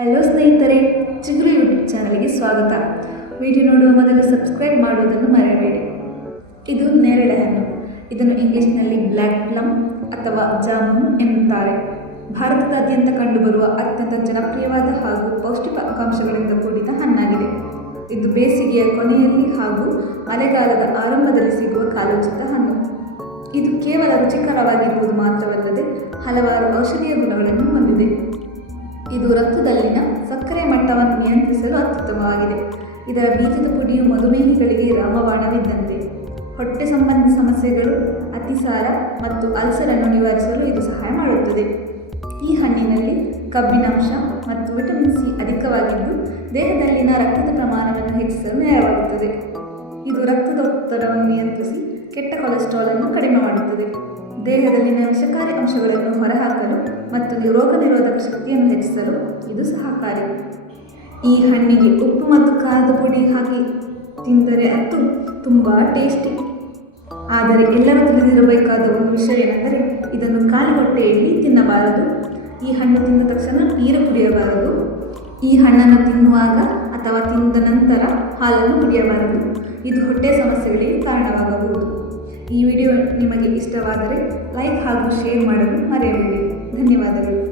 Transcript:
Hello ಸ್ನೇಹಿತರೆ, ಚಿಗುರು YouTube ಚಾನಲ್ಗೆ ಸ್ವಾಗತ. ವಿಡಿಯೋ ನೋಡುವ ಮೊದಲು ಸಬ್ಸ್ಕ್ರೈಬ್ ಮಾಡುವುದನ್ನು ಮರೆಯಬೇಡಿ. ಇದು ನೇರಳೆ ಹಣ್ಣು. ಇದನ್ನು ಇಂಗ್ಲಿಷ್ನಲ್ಲಿ ಬ್ಲ್ಯಾಕ್ ಪ್ಲಮ್ ಅಥವಾ ಜಾಮೂನ್ ಎನ್ನುತ್ತಾರೆ. ಭಾರತದಾದ್ಯಂತ ಕಂಡುಬರುವ ಅತ್ಯಂತ ಜನಪ್ರಿಯವಾದ ಹಾಗೂ ಪೌಷ್ಟಿಕಾಂಶಗಳಿಂದ ಕೂಡಿದ ಹಣ್ಣಾಗಿದೆ. ಇದು ಬೇಸಿಗೆಯ ಕೊನೆಯಲ್ಲಿ ಹಾಗೂ ಮಳೆಗಾಲದ ಆರಂಭದಲ್ಲಿ ಸಿಗುವ ಕಾಲೋಚಿತ ಹಣ್ಣು. ಇದು ಕೇವಲ ರುಚಿಕರವಾಗಿರುವುದು ಮಾತ್ರವಲ್ಲದೆ ಹಲವಾರು ಔಷಧೀಯ ಗುಣಗಳನ್ನು ಹೊಂದಿದೆ. ಇದು ರಕ್ತದಲ್ಲಿನ ಸಕ್ಕರೆ ಮಟ್ಟವನ್ನು ನಿಯಂತ್ರಿಸಲು ಅತ್ಯುತ್ತಮವಾಗಿದೆ. ಇದರ ಬೀಜದ ಪುಡಿಯು ಮಧುಮೇಹಿಗಳಿಗೆ ರಾಮಬಾಣವಿದ್ದಂತೆ. ಹೊಟ್ಟೆ ಸಂಬಂಧಿ ಸಮಸ್ಯೆಗಳು, ಅತಿಸಾರ ಮತ್ತು ಅಲ್ಸರನ್ನು ನಿವಾರಿಸಲು ಇದು ಸಹಾಯ ಮಾಡುತ್ತದೆ. ಈ ಹಣ್ಣಿನಲ್ಲಿ ಕಬ್ಬಿಣಾಂಶ ಮತ್ತು ವಿಟಮಿನ್ ಸಿ ಅಧಿಕವಾಗಿದ್ದು ದೇಹದಲ್ಲಿನ ರಕ್ತದ ಪ್ರಮಾಣವನ್ನು ಹೆಚ್ಚಿಸಲು ನೆರವಾಗುತ್ತದೆ. ಇದು ರಕ್ತದ ಒತ್ತಡವನ್ನು ನಿಯಂತ್ರಿಸಿ ಕೆಟ್ಟ ಕೊಲೆಸ್ಟ್ರಾಲ್ ಅನ್ನು ಕಡಿಮೆ ಮಾಡುತ್ತದೆ. ದೇಹದಲ್ಲಿನ ವಿಷಕಾರಿ ಅಂಶಗಳನ್ನು ಹೊರಹಾಕಲು ಮತ್ತು ರೋಗ ನಿರೋಧಕ ಶಕ್ತಿಯನ್ನು ಹೆಚ್ಚಿಸಲು ಇದು ಸಹಕಾರಿ. ಈ ಹಣ್ಣಿಗೆ ಉಪ್ಪು ಮತ್ತು ಖಾರದ ಪುಡಿ ಹಾಕಿ ತಿಂದರೆ ಅಂತೂ ತುಂಬ ಟೇಸ್ಟಿ. ಆದರೆ ಎಲ್ಲರೂ ತಿಳಿದಿರಬೇಕಾದ ಒಂದು ವಿಷಯವೆಂದರೆ ಇದನ್ನು ಖಾಲಿ ಹೊಟ್ಟೆಯಲ್ಲಿ ತಿನ್ನಬಾರದು. ಈ ಹಣ್ಣು ತಿಂದ ತಕ್ಷಣ ನೀರು ಕುಡಿಯಬಾರದು. ಈ ಹಣ್ಣನ್ನು ತಿನ್ನುವಾಗ ಅಥವಾ ತಿಂದ ನಂತರ ಹಾಲನ್ನು ಕುಡಿಯಬಾರದು. ಇದು ಹೊಟ್ಟೆ ಸಮಸ್ಯೆಗಳಿಗೆ ಕಾರಣವಾಗಬಹುದು. ಈ ವಿಡಿಯೋ ನಿಮಗೆ ಇಷ್ಟವಾದರೆ ಲೈಕ್ ಹಾಗೂ ಶೇರ್ ಮಾಡಲು ಮರೆಯಬೇಡಿ. ಧನ್ಯವಾದಗಳು.